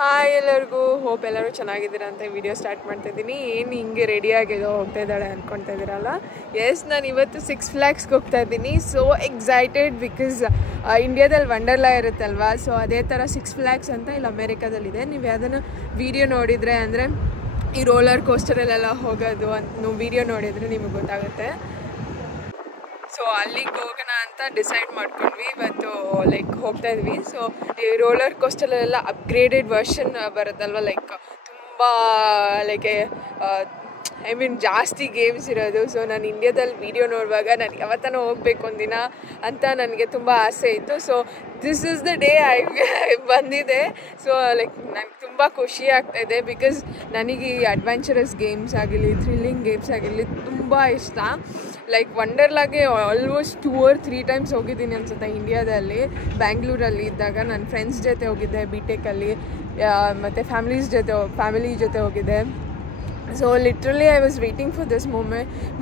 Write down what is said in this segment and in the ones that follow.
Hi ಎಲ್ಲರಿಗೂ, hope ಎಲ್ಲರೂ ಚೆನ್ನಾಗಿದ್ದೀರಾ ಅಂತ ವಿಡಿಯೋ ಸ್ಟಾರ್ಟ್ ಮಾಡ್ತಾ ಇದ್ದೀನಿ. ಏನು ಹಿಂಗೆ ರೆಡಿಯಾಗಿದೋ ಹೋಗ್ತಾ ಇದ್ದಾಳೆ ಅಂದ್ಕೊಳ್ತಾ ಇದ್ದೀರಲ್ಲ. ಎಸ್, ನಾನು ಇವತ್ತು 6 ಫ್ಲ್ಯಾಗ್ಸ್ಗೆ ಹೋಗ್ತಾ ಇದ್ದೀನಿ. ಸೋ ಎಕ್ಸೈಟೆಡ್ ಬಿಕಾಸ್ ಇಂಡಿಯಾದಲ್ಲಿ ವಂಡರ್ಲಾ ಇರುತ್ತಲ್ವಾ, ಸೊ ಅದೇ ಥರ 6 ಫ್ಲ್ಯಾಗ್ಸ್ ಅಂತ ಇಲ್ಲಿ ಅಮೇರಿಕಾದಲ್ಲಿದೆ. ನೀವು ಯಾವುದನ್ನು ವೀಡಿಯೋ ನೋಡಿದರೆ ಅಂದರೆ ಈ ರೋಲರ್ ಕೋಸ್ಟರಲ್ಲೆಲ್ಲ ಹೋಗೋದು ಅಂತ ವೀಡಿಯೋ ನೋಡಿದರೆ ನಿಮಗೆ ಗೊತ್ತಾಗುತ್ತೆ. ಸೊ ಅಲ್ಲಿಗೆ ಹೋಗೋಣ ಅಂತ ಡಿಸೈಡ್ ಮಾಡ್ಕೊಂಡ್ವಿ. ಇವತ್ತು ಲೈಕ್ ಹೋಗ್ತಾ ಇದ್ವಿ. ಸೊ ಈ ರೋಲರ್ ಕೋಸ್ಟರಲ್ಲೆಲ್ಲ ಅಪ್ಗ್ರೇಡೆಡ್ ವರ್ಷನ್ ಬರುತ್ತಲ್ವ, ಲೈಕ್ ತುಂಬ ಲೈಕ್ ಜಾಸ್ತಿ ಗೇಮ್ಸ್ ಇರೋದು. ಸೊ ನಾನು ಇಂಡಿಯಾದಲ್ಲಿ ವೀಡಿಯೋ ನೋಡುವಾಗ ನಾನು ಯಾವತ್ತನೂ ಹೋಗಬೇಕು ಒಂದಿನ ಅಂತ ನನಗೆ ತುಂಬ ಆಸೆ ಇತ್ತು. So this is the day ಬಂದಿದೆ. ಸೊ ಲೈಕ್ ನನಗೆ ತುಂಬ ಖುಷಿ ಆಗ್ತಾಯಿದೆ ಬಿಕಾಸ್ ನನಗೆ ಈ ಅಡ್ವೆಂಚರಸ್ ಗೇಮ್ಸ್ ಆಗಿರಲಿ, ಥ್ರಿಲ್ಲಿಂಗ್ ಗೇಮ್ಸ್ ಆಗಿರಲಿ ತುಂಬ ಇಷ್ಟ. ಲೈಕ್ ವಂಡರ್ಲಾಗೆ ಆಲ್ಮೋಸ್ಟ್ 2 or 3 ಟೈಮ್ಸ್ ಹೋಗಿದ್ದೀನಿ ಅನ್ಸುತ್ತೆ ಇಂಡಿಯಾದಲ್ಲಿ. ಬ್ಯಾಂಗ್ಳೂರಲ್ಲಿ ಇದ್ದಾಗ ನನ್ನ ಫ್ರೆಂಡ್ಸ್ ಜೊತೆ ಹೋಗಿದ್ದೆ ಬಿಟೆಕಲ್ಲಿ, ಮತ್ತು ಫ್ಯಾಮಿಲಿ ಜೊತೆ ಹೋಗಿದ್ದೆ. So literally I was waiting for this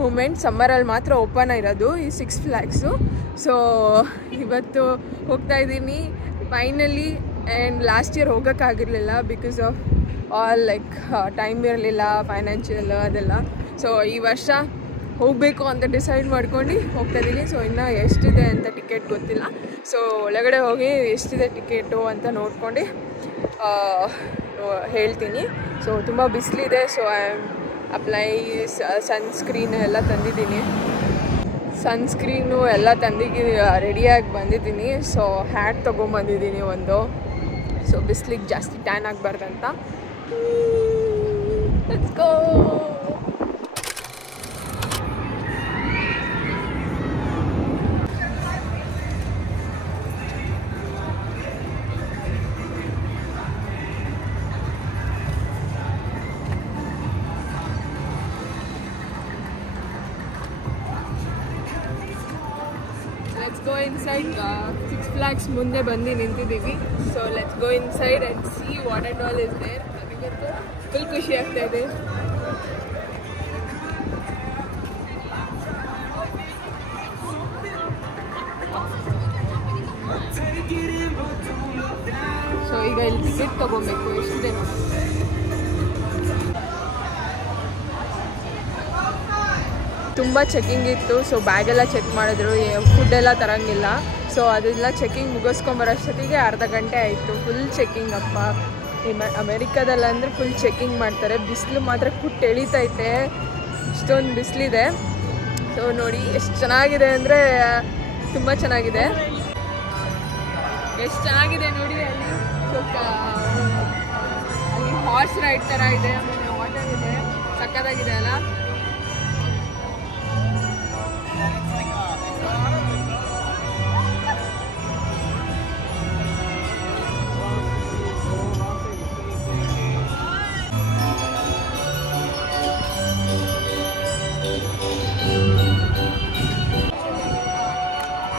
moment. ಸಮ್ಮರಲ್ಲಿ ಮಾತ್ರ ಓಪನ್ ಇರೋದು ಈ 6 ಫ್ಲ್ಯಾಗ್ಸು. ಸೊ ಇವತ್ತು ಹೋಗ್ತಾ ಇದ್ದೀನಿ ಫೈನಲಿ. ಆ್ಯಂಡ್ ಲಾಸ್ಟ್ ಇಯರ್ ಹೋಗೋಕ್ಕಾಗಿರಲಿಲ್ಲ because of all like time ಇರಲಿಲ್ಲ, ಫೈನಾನ್ಷಿಯಲ್ ಅದೆಲ್ಲ. ಸೊ ಈ ವರ್ಷ ಹೋಗಬೇಕು ಅಂತ ಡಿಸೈಡ್ ಮಾಡ್ಕೊಂಡು ಹೋಗ್ತಾ ಇದ್ದೀನಿ. ಸೊ ಇನ್ನು ಎಷ್ಟಿದೆ ಅಂತ ಟಿಕೆಟ್ ಗೊತ್ತಿಲ್ಲ. ಸೊ ಒಳಗಡೆ ಹೋಗಿ ಎಷ್ಟಿದೆ ಟಿಕೆಟು ಅಂತ ನೋಡ್ಕೊಂಡು ಹೇಳ್ತೀನಿ. ಸೊ ತುಂಬ ಬಿಸಿಲಿದೆ. ಸೊ ಐ ಅಪ್ಲೈ ಸನ್ಸ್ಕ್ರೀನು ಎಲ್ಲ ತಂದಿದ್ದೀನಿ. ರೆಡಿಯಾಗಿ ಬಂದಿದ್ದೀನಿ. ಸೊ ಹ್ಯಾಟ್ ತೊಗೊಂಬಂದಿದ್ದೀನಿ ಒಂದು. ಸೊ ಬಿಸಿಲಿಗೆ ಜಾಸ್ತಿ ಟ್ಯಾನ್ ಆಗಬಾರ್ದಂತ. Let's go. Let's go inside. 6 flags ಮುಂದೆ ಬಂದು ನಿಂತಿದ್ದೀವಿ. So let's go inside and see what and all is there. ನನಗಂತೂ ಫುಲ್ ಖುಷಿ ಆಗ್ತಾ ಇದೆ. ಸೊ ಈಗ ಇಲ್ಲಿ ಟಿಕೆಟ್ ತೊಗೊಬೇಕು. ಎಷ್ಟಿದೆ ನೋಡಿ. ತುಂಬ ಚೆಕಿಂಗ್ ಇತ್ತು. ಸೊ ಬ್ಯಾಗೆಲ್ಲ ಚೆಕ್ ಮಾಡಿದ್ರು, ಫುಡ್ಡೆಲ್ಲ ತರಂಗಿಲ್ಲ. ಸೊ ಅದೆಲ್ಲ ಚೆಕಿಂಗ್ ಮುಗಿಸ್ಕೊಂಬರೋಷ್ಟೊತ್ತಿಗೆ ಅರ್ಧ ಗಂಟೆ ಆಯಿತು. ಫುಲ್ ಚೆಕಿಂಗ್ ಅಪ್ಪ. ಅಮೇರಿಕಾದಲ್ಲಂದರೆ ಫುಲ್ ಚೆಕಿಂಗ್ ಮಾಡ್ತಾರೆ. ಬಿಸಿಲು ಮಾತ್ರ ಕುಟ್ಟು ಎಳಿತೈತೆ, ಇಷ್ಟೊಂದು ಬಿಸಿಲಿದೆ. ಸೊ ನೋಡಿ ಎಷ್ಟು ಚೆನ್ನಾಗಿದೆ ಅಂದರೆ ತುಂಬ ಚೆನ್ನಾಗಿದೆ. ಎಷ್ಟು ಚೆನ್ನಾಗಿದೆ ನೋಡಿ. ಅಲ್ಲಿ ಹಾರ್ಸ್ ರೈಡ್ ಥರ ಇದೆ, ಆಮೇಲೆ ವಾಟರ್ ಇದೆ, ಸಕ್ಕತ್ತಾಗಿದೆ ಅಲ್ಲ.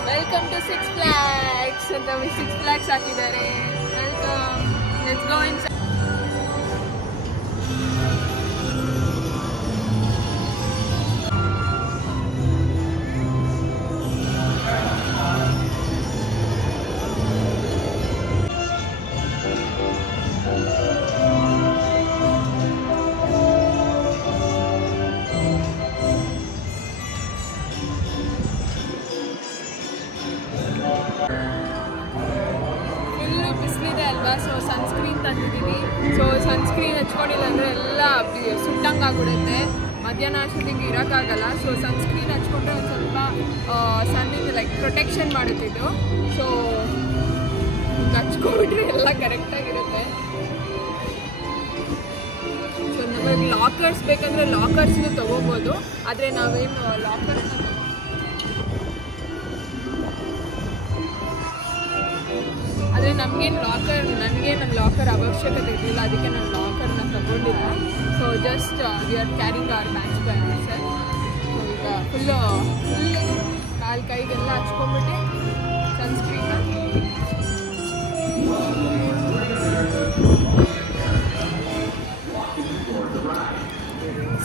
ವೆಲ್ಕಮ್ ಟು 6 ಫ್ಲ್ಯಾಗ್ಸ್ ಅಂತ 6 ಫ್ಲ್ಯಾಗ್ಸ್ ಹಾಕಿದ್ದಾರೆ. ವೆಲ್ಕಮ್. Let's go inside. ಬಿಸಿಲಿದೆ ಅಲ್ವಾ. ಸೊ ಸನ್ಸ್ಕ್ರೀನ್ ತಂದಿದ್ದೀವಿ. ಸೊ ಸನ್ಸ್ಕ್ರೀನ್ ಹಚ್ಕೊಂಡಿಲ್ಲ ಅಂದರೆ ಎಲ್ಲ ಸುಟ್ಟಂಗೆ ಆಗ್ಬಿಡುತ್ತೆ. ಮಧ್ಯಾಹ್ನ ಅಷ್ಟೊತ್ತಿಗೆ ಇರೋಕ್ಕಾಗಲ್ಲ. ಸೊ ಸನ್ಸ್ಕ್ರೀನ್ ಹಚ್ಕೊಂಡ್ರೆ ಒಂದು ಸ್ವಲ್ಪ ಸನ್ನಿಂದ ಲೈಕ್ ಪ್ರೊಟೆಕ್ಷನ್ ಮಾಡುತ್ತಿದ್ದು. ಸೊ ಹಚ್ಕೊಂಡ್ಬಿಟ್ರೆ ಎಲ್ಲ ಕರೆಕ್ಟಾಗಿರುತ್ತೆ. ಸೊ ನಮಗೆ ಲಾಕರ್ಸ್ ಬೇಕಂದರೆ ಲಾಕರ್ಸ್ನು ತೊಗೋಬೋದು. ಆದರೆ ನಾವೇನು ಲಾಕರ್ಸ್ನ ಆದರೆ ನನಗೆ ನನ್ನ ಲಾಕರ್ ಅವಶ್ಯಕತೆ ಇರಲಿಲ್ಲ. ಅದಕ್ಕೆ ನಾನು ಲಾಕರ್ನ ತಗೊಂಡಿಲ್ಲ. So just we are carrying our bags by ourselves. So ಈಗ ಫುಲ್ಲು ಕಾಲು ಕೈಗೆಲ್ಲ ಹಚ್ಕೊಂಡ್ಬಿಟ್ಟು ಸನ್ಸ್ಕ್ರೀನ್ನ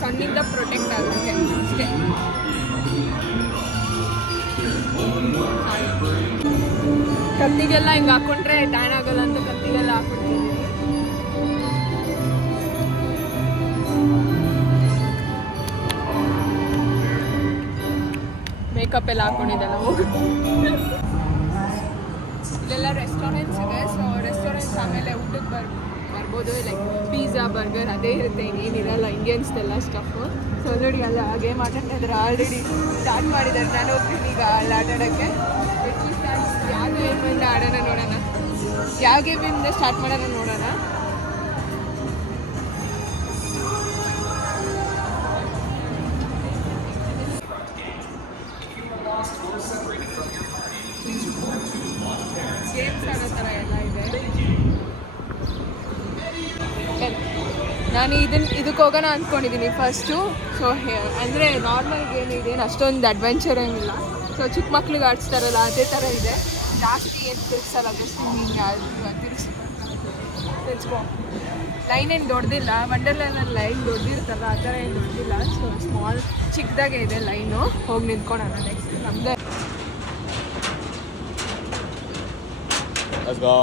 ಸನ್ನಿಂದ ಪ್ರೊಟೆಕ್ಟ್ ಆಗುತ್ತೆ ಅಷ್ಟೇ. ಕತ್ತಿಗೆಲ್ಲ ಹಿಂಗೆ ಹಾಕೊಂಡ್ರೆ ಟ್ಯಾನ್ ಆಗಲ್ಲ ಅಂತ ಕತ್ತಿಗೆಲ್ಲ ಹಾಕ್ಬಿಡ್ತೀವಿ. ಮೇಕಪ್ ಎಲ್ಲ ಹಾಕೊಂಡಿದ್ದೆಲ್ಲ ಹೋಗಿ. ಇಲ್ಲೆಲ್ಲ ರೆಸ್ಟೋರೆಂಟ್ಸ್ ಇದೆ. ಸೊ ರೆಸ್ಟೋರೆಂಟ್ಸ್ ಆಮೇಲೆ ಊಟಕ್ಕೆ ಬರ್ಬೋದು. ಲೈಕ್ ಪಿಜ್ಜಾ ಬರ್ಗರ್ ಅದೇ ಇರುತ್ತೆ, ಇನ್ನೇನಿರಲ್ಲ ಇಂಡಿಯನ್ಸ್ದೆಲ್ಲ ಸ್ಟಫು. ಸೊ ನೋಡಿ ಅಲ್ಲ ಗೇಮ್ ಆಟಾಡ್ತಾ ಇದ್ದಾರೆ. ಆಲ್ರೆಡಿ ಸ್ಟಾರ್ಟ್ ಮಾಡಿದ್ದಾರೆ. ನಾನು ಹೋಗ್ತೀನಿ ಈಗ ಅಲ್ಲಿ ಆಟಾಡೋಕ್ಕೆ. ಯಾವ ಗೇಮಿಂದ ಆಡೋಣ ನೋಡೋಣ, ಯಾವ ಗೇಮಿಂದ ಸ್ಟಾರ್ಟ್ ಮಾಡೋಣ ನೋಡೋಣ. ಗೇಮ್ಸ್ ಆಡೋ ಥರ ಎಲ್ಲ ಇದೆ. ನಾನು ಇದಕ್ಕೆ ಹೋಗೋಣ ಅಂದ್ಕೊಂಡಿದ್ದೀನಿ ಫಸ್ಟು. ಸೊ ಅಂದರೆ ನಾರ್ಮಲ್ ಗೇಮ್ ಇದೇನು ಅಷ್ಟೊಂದು ಅಡ್ವೆಂಚರ್ ಏನಿಲ್ಲ. ಸೊ ಚಿಕ್ಕ ಮಕ್ಳಿಗೆ ಆಡಿಸ್ತಾರಲ್ಲ ಅದೇ ಥರ ಇದೆ. ಜಾಸ್ತಿ ಏನು ತಿರ್ಗಿಸಲ್ಲ, ಜಸ್ಟ್ ಹಿಂಗೆ ತಿರ್ಸ್ಕೊ. ಲೈನ್ ಏನು ದೊಡ್ಡದಿಲ್ಲ. ವಂಡರ್ಲ್ಯಾಂಡಲ್ಲಿ ಲೈನ್ ದೊಡ್ಡದಿರುತ್ತಲ್ಲ ಆ ಥರ ಏನು ದೊಡ್ಡದಿಲ್ಲ. ಸೊ ಸ್ಮಾಲ್ ಚಿಕ್ಕದಾಗೆ ಇದೆ ಲೈನು. ಹೋಗಿ ನಿಂತ್ಕೊಳ್ಳೋಣ ನೆಕ್ಸ್ಟ್ ನಮ್ಮದೇ. Let's go.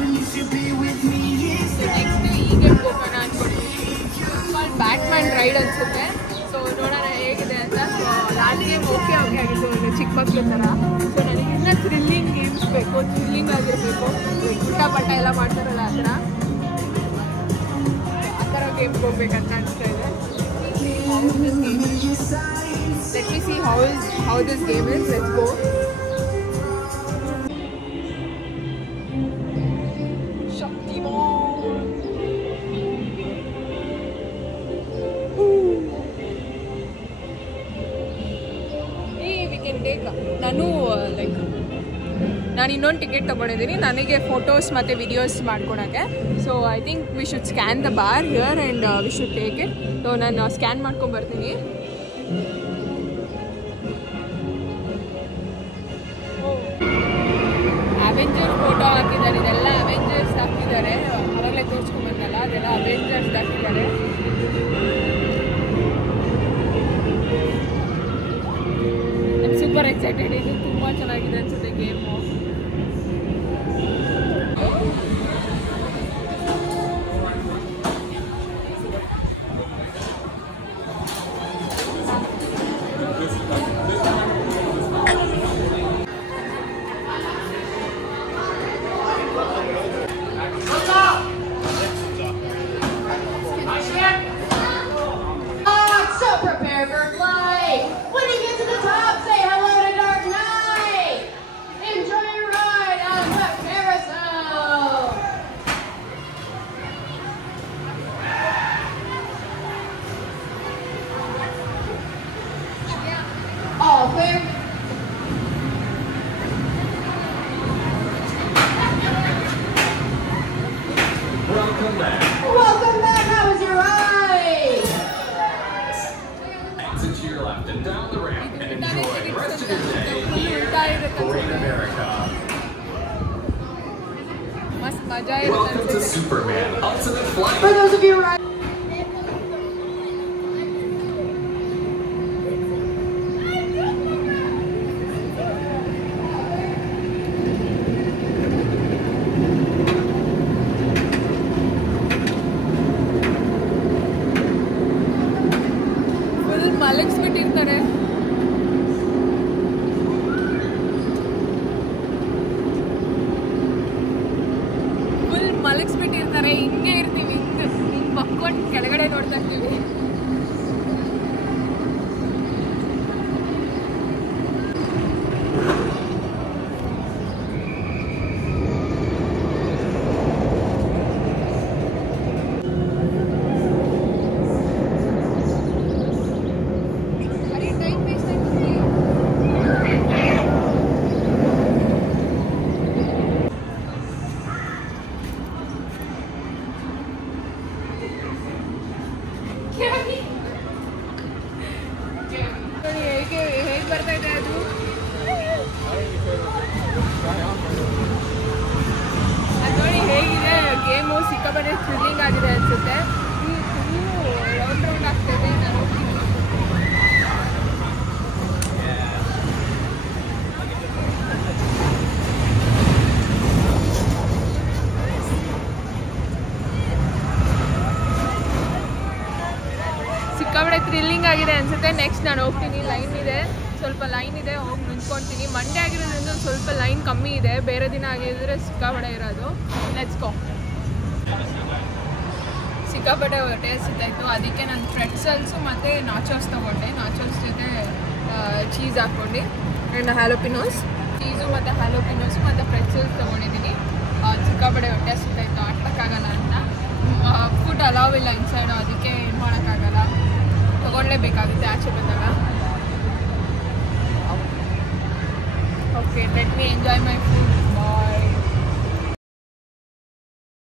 ನೆಕ್ಸ್ಟ್ ಈಗ ಹೋಗೋಣ ಅಂದ್ಕೊಂಡಿದ್ದೀನಿ. ಬ್ಯಾಟ್ಮ್ಯಾನ್ ರೈಡ್ ಅನಿಸುತ್ತೆ. ಸೊ ನೋಡೋಣ ಹೇಗಿದೆ ಅಂತ. ಸೊ ಲಾಸ್ಟ್ ಗೇಮ್ ಓಕೆ ಆಗಿತ್ತು, ಚಿಕ್ಕ ಮಕ್ಳು ಥರ. ಸೊ ನನಗೆ ಇನ್ನೂ ಥ್ರಿಲ್ಲಿಂಗ್ ಗೇಮ್ಸ್ ಬೇಕು, ಥ್ರಿಲ್ಲಿಂಗ್ ಆಗಿರಬೇಕು. ಪುಟ್ಟ ಎಲ್ಲ ಮಾಡ್ತಾರಲ್ಲ ಆ ಥರ ಗೇಮ್ಗೆ ಹೋಗ್ಬೇಕಂತ ಅನಿಸ್ತಾ ಇದೆ. Let me see how this game is. Let's go. ನಾನು ಇನ್ನೊಂದು ಟಿಕೆಟ್ ತೊಗೊಂಡಿದ್ದೀನಿ ನನಗೆ ಫೋಟೋಸ್ ಮತ್ತು ವಿಡಿಯೋಸ್ ಮಾಡ್ಕೊಳಕ್ಕೆ. So I think we should scan the bar here and we should take it. So ನಾನು ಸ್ಕ್ಯಾನ್ ಮಾಡ್ಕೊಂಬರ್ತೀನಿ. ಅವೆಂಜರ್ಸ್ ಫೋಟೋ ಹಾಕಿದ್ದಾರೆ. ಇದೆಲ್ಲ ಅವೆಂಜರ್ಸ್ ಹಾಕಿದ್ದಾರೆ. ಅವಾಗಲೇ ತೋರಿಸ್ಕೊಂಬಂದಲ್ಲ, ಅದೆಲ್ಲ ಅವೆಂಜರ್ಸ್ ಹಾಕಿದ್ದಾರೆ. ನಾನು ಸೂಪರ್ ಎಕ್ಸೈಟೆಡ್. ಇದು ತುಂಬ ಚೆನ್ನಾಗಿದೆ ಅನಿಸುತ್ತೆ game. Welcome back. How was your ride? Exit to your left and down the ramp and enjoy the rest of your day here at Great America. ಮಸ್ತ್ ಮಜಾ Welcome to Superman Ultimate Flight. For those of you riding. ಮಲಗಿಸ್ಬಿಟ್ಟಿರ್ತಾರೆ. Full ಮಲಗಿಸ್ಬಿಟ್ಟಿರ್ತಾರೆ. ಹಿಂಗೆ ಇರ್ತೀವಿ, ಹಿಂಗೆ ಬಕ್ಕೊಂಡು ಕೆಳಗಡೆ ನೋಡ್ತಾ ಇರ್ತೀವಿ. ಹೇಗೆ ಬರ್ತಾ ಇದೆ ಅದು. ಅದು ನೋಡಿ ಹೇಗಿದೆ ಗೇಮು. ಸಿಕ್ಕಾಪಟ್ಟೆ ಥ್ರಿಲ್ಲಿಂಗ್ ಆಗಿದೆ ಅನಿಸುತ್ತೆ. ರೌಂಡ್ ಆಗ್ತಾಯಿದೆ. ನಾನು ಹೋಗ್ತೀನಿ. ಸಿಕ್ಕಾಪಟ್ಟೆ ಥ್ರಿಲ್ಲಿಂಗ್ ಆಗಿದೆ ಅನಿಸುತ್ತೆ. ನೆಕ್ಸ್ಟ್ ನಾನು ಹೋಗ್ತೀನಿ, ಲೈನ್ ಇದೆ, ಸ್ವಲ್ಪ ಲೈನ್ ಇದೆ, ಹೋಗಿ ನಿಂತ್ಕೊಳ್ತೀನಿ. ಮಂಡೇ ಆಗಿರೋದ್ರಿಂದ ಸ್ವಲ್ಪ ಲೈನ್ ಕಮ್ಮಿ ಇದೆ, ಬೇರೆ ದಿನ ಆಗಿದ್ರೆ ಸಿಕ್ಕಾಪಟ್ಟೆ ಇರೋದು. Let's go. ಸಿಕ್ಕಾಪಟ್ಟೆ ಹೊಟ್ಟೆ ಹಸಿತಾಯಿತ್ತು, ಅದಕ್ಕೆ ನಾನು ಪ್ರೆಟ್ಸಲ್ಸು ಮತ್ತು ನಾಚೋಸ್ ತೊಗೊಂಡೆ. ನಾಚೋಸ್ ಜೊತೆ ಚೀಸ್ ಹಾಕ್ಕೊಂಡು ಆ್ಯಂಡ್ ಹ್ಯಾಲೋಪಿನೋಸ್, ಚೀಸು ಮತ್ತು ಹ್ಯಾಲೋಪಿನೋಸು ಮತ್ತು ಪ್ರೆಟ್ಸಲ್ಸ್ ತೊಗೊಂಡಿದ್ದೀನಿ. ಸಿಕ್ಕಾಪಟ್ಟೆ ಹೊಟ್ಟೆ ಹಸಿತಾಯಿತ್ತು, ಆಟಕ್ಕಾಗಲ್ಲ ಅಂತ. ಫುಡ್ ಅಲಾವ್ ಇಲ್ಲ ಇನ್ಸೈಡು, ಅದಕ್ಕೆ ಏನು ಮಾಡೋಕ್ಕಾಗಲ್ಲ, ತೊಗೊಳ್ಳೇಬೇಕಾಗುತ್ತೆ ಆಚೆ ಬಂದಾಗ. Okay, let me enjoy my food.